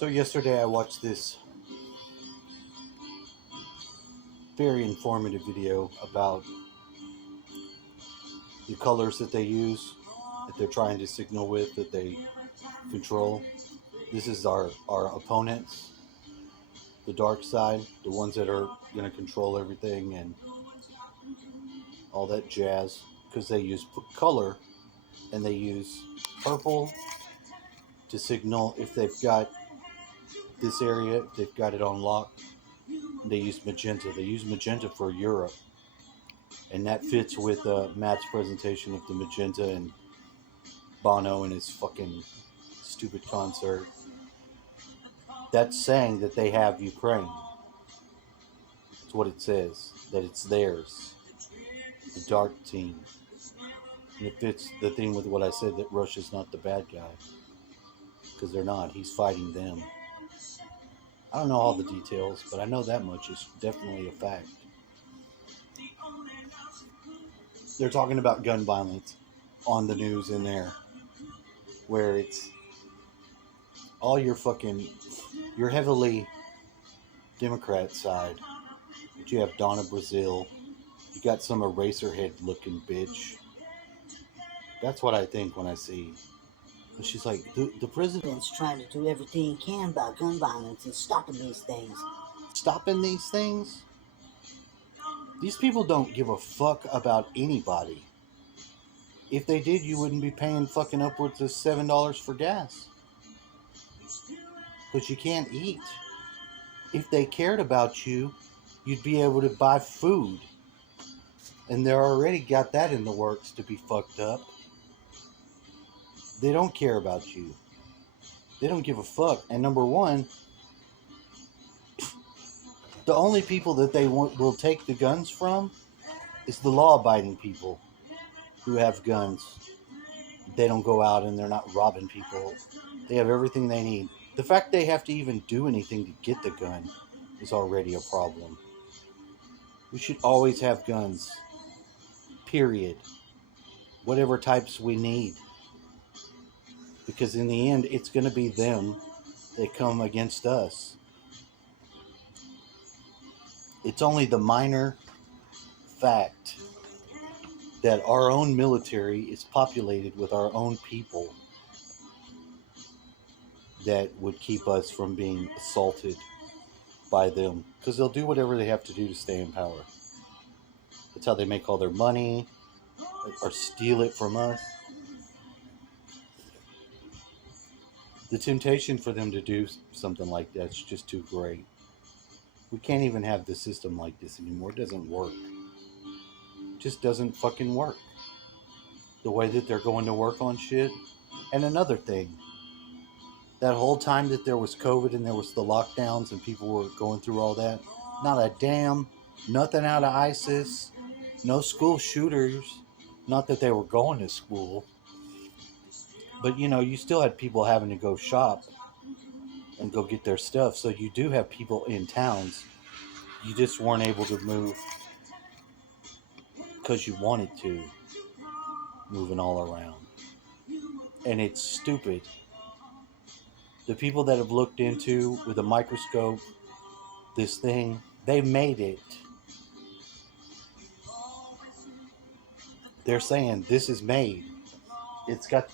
So yesterday I watched this very informative video about the colors that they use, that they're trying to signal with, that they control. This is our opponents, the dark side, the ones that are going to control everything and all that jazz, because they use color and they use purple to signal if they've got this area, if they've got it on lock. They use magenta. They use magenta for Europe. And that fits with Matt's presentation of the magenta and Bono and his fucking stupid concert. That's saying that they have Ukraine. That's what it says, that it's theirs, the dark team. And it fits the thing with what I said, that Russia's not the bad guy, because they're not. He's fighting them. I don't know all the details, but I know that much is definitely a fact. They're talking about gun violence on the news in there, where it's all your heavily Democrat side, but you have Donna Brazile, you got some eraserhead looking bitch. That's what I think when I see. And she's like, the president's trying to do everything he can about gun violence and stopping these things. Stopping these things? These people don't give a fuck about anybody. If they did, you wouldn't be paying fucking upwards of $7 for gas. Because you can't eat. If they cared about you, you'd be able to buy food. And they're already got that in the works to be fucked up. They don't care about you. They don't give a fuck. And number one, the only people that they will take the guns from is the law-abiding people who have guns. They don't go out and they're not robbing people. They have everything they need. The fact they have to even do anything to get the gun is already a problem. We should always have guns. Period. Whatever types we need. Because in the end, it's going to be them that come against us. It's only the minor fact that our own military is populated with our own people that would keep us from being assaulted by them. Because they'll do whatever they have to do to stay in power. That's how they make all their money, or steal it from us. The temptation for them to do something like that's just too great. We can't even have the system like this anymore. It doesn't work. It just doesn't fucking work. The way that they're going to work on shit. And another thing, that whole time that there was COVID and there was the lockdowns and people were going through all that, not a damn, nothing out of ISIS, no school shooters. Not that they were going to school, but you still had people having to go shop and go get their stuff. So you do have people in towns. You just weren't able to move because you wanted to, moving all around. And it's stupid. The people that have looked into, with a microscope, this thing, they made it. They're saying this is made. It's got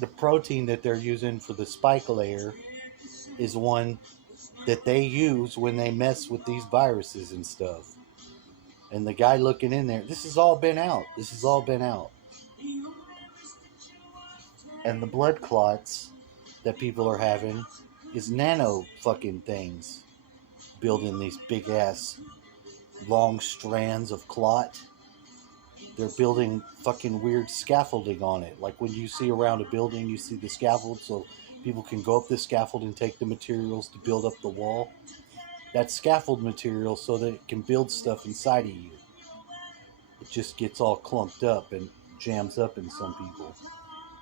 the protein that they're using for the spike layer is one that they use when they mess with these viruses and stuff. And the guy looking in there, this has all been out. And the blood clots that people are having is nano fucking things, building these big ass long strands of clot. They're building fucking weird scaffolding on it. Like when you see around a building, you see the scaffold so people can go up the scaffold and take the materials to build up the wall. That's scaffold material so that it can build stuff inside of you. It just gets all clumped up and jams up in some people.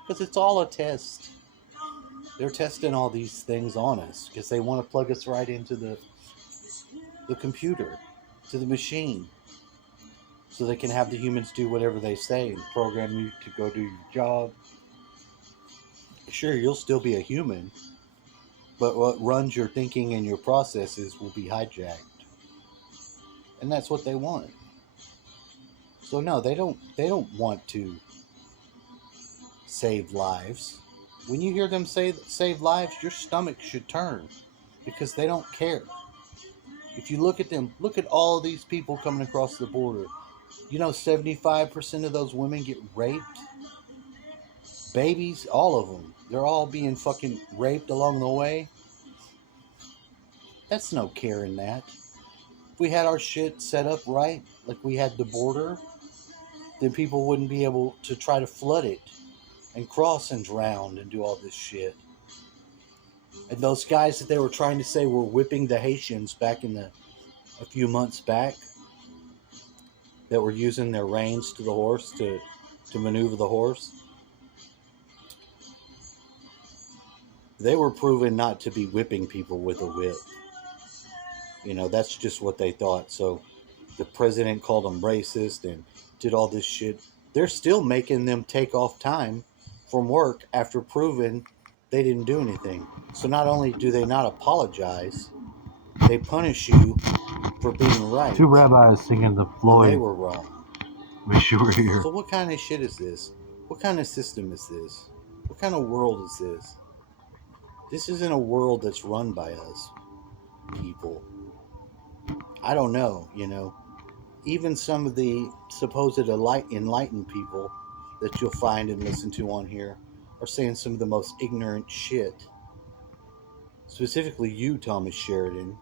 Because it's all a test. They're testing all these things on us because they want to plug us right into the computer, to the machine, so they can have the humans do whatever they say and program you to go do your job. Sure, you'll still be a human, but what runs your thinking and your processes will be hijacked, and that's what they want. So no, they don't want to save lives. When you hear them say save lives, your stomach should turn because they don't care. If you look at them, look at all these people coming across the border. 75% of those women get raped. Babies, all of them. They're all being fucking raped along the way. That's no care in that. If we had our shit set up right, like we had the border, then people wouldn't be able to try to flood it and cross and drown and do all this shit. And those guys that they were trying to say were whipping the Haitians back in a few months back, that were using their reins to the horse to maneuver the horse, they were proven not to be whipping people with a whip. That's just what they thought. So the president called them racist and did all this shit. They're still making them take off time from work after proving they didn't do anything. So not only do they not apologize, they punish you for being right Two rabbis singing the when they Floyd. were wrong. Wish you were here. So what kind of shit is this? What kind of system is this? What kind of world is this? This isn't a world that's run by us people. I don't know, Even some of the supposed enlightened people that you'll find and listen to on here are saying some of the most ignorant shit. Specifically you, Thomas Sheridan.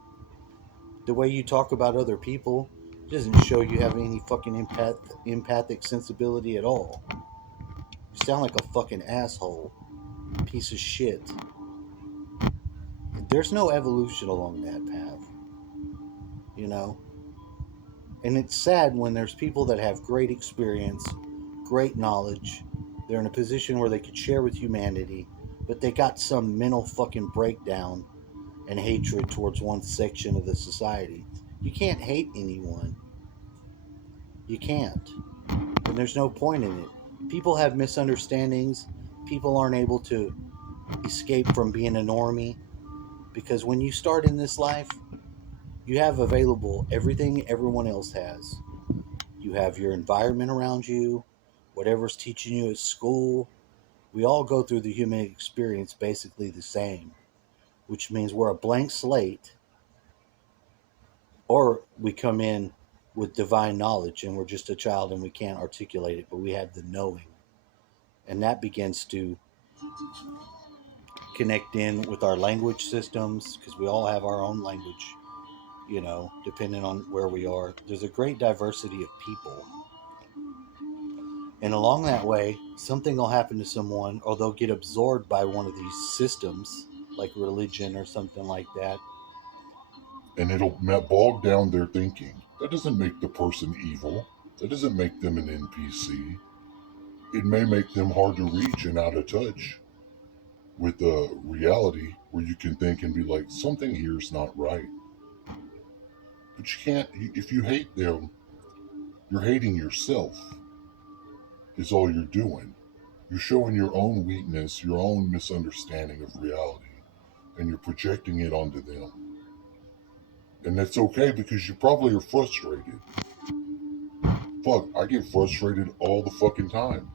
The way you talk about other people doesn't show you have any fucking empathic sensibility at all. You sound like a fucking asshole. Piece of shit. There's no evolution along that path. And it's sad when there's people that have great experience, great knowledge, they're in a position where they could share with humanity, but they got some mental fucking breakdown and hatred towards one section of the society. You can't hate anyone. You can't. And there's no point in it. People have misunderstandings. People aren't able to escape from being a normie, because when you start in this life, you have available everything everyone else has. You have your environment around you, whatever's teaching you at school. We all go through the human experience basically the same, which means we're a blank slate, or we come in with divine knowledge and we're just a child and we can't articulate it, but we have the knowing. And that begins to connect in with our language systems, because we all have our own language, depending on where we are. There's a great diversity of people. And along that way, something will happen to someone, or they'll get absorbed by one of these systems, like religion or something like that. And it'll bog down their thinking. That doesn't make the person evil. That doesn't make them an NPC. It may make them hard to reach and out of touch with the reality, where you can think and be like, something here's not right. But you can't, if you hate them, you're hating yourself, is all you're doing. You're showing your own weakness, your own misunderstanding of reality, and you're projecting it onto them. And that's okay, because you probably are frustrated. Fuck, I get frustrated all the fucking time.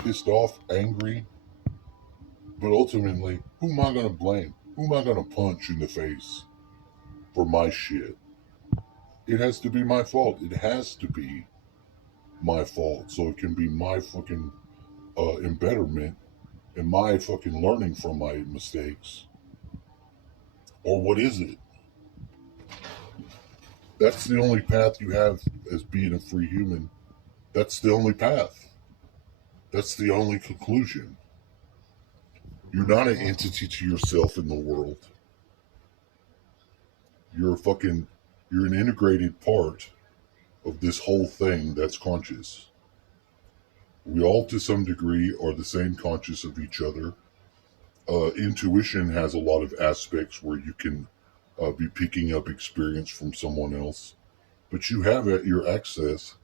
Pissed off, angry. But ultimately, who am I gonna blame? Who am I gonna punch in the face for my shit? It has to be my fault. It has to be my fault, so it can be my fucking embetterment and my fucking learning from my mistakes. Or what is it? That's the only path you have as being a free human. That's the only path. That's the only conclusion. You're not an entity to yourself in the world. You're you're an integrated part of this whole thing that's conscious. We all, to some degree, are the same conscious of each other. Intuition has a lot of aspects where you can be picking up experience from someone else, but you have at your access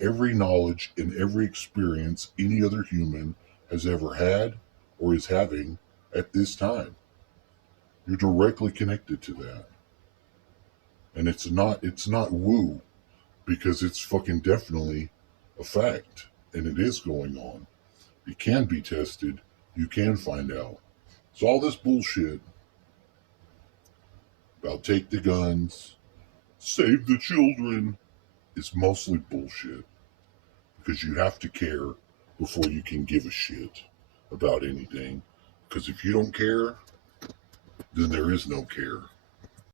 every knowledge and every experience any other human has ever had or is having at this time. You're directly connected to that. And it's not woo, because it's fucking definitely a fact. And it is going on. It can be tested. You can find out. So all this bullshit about take the guns, save the children, is mostly bullshit. Because you have to care before you can give a shit about anything. Because if you don't care, then there is no care.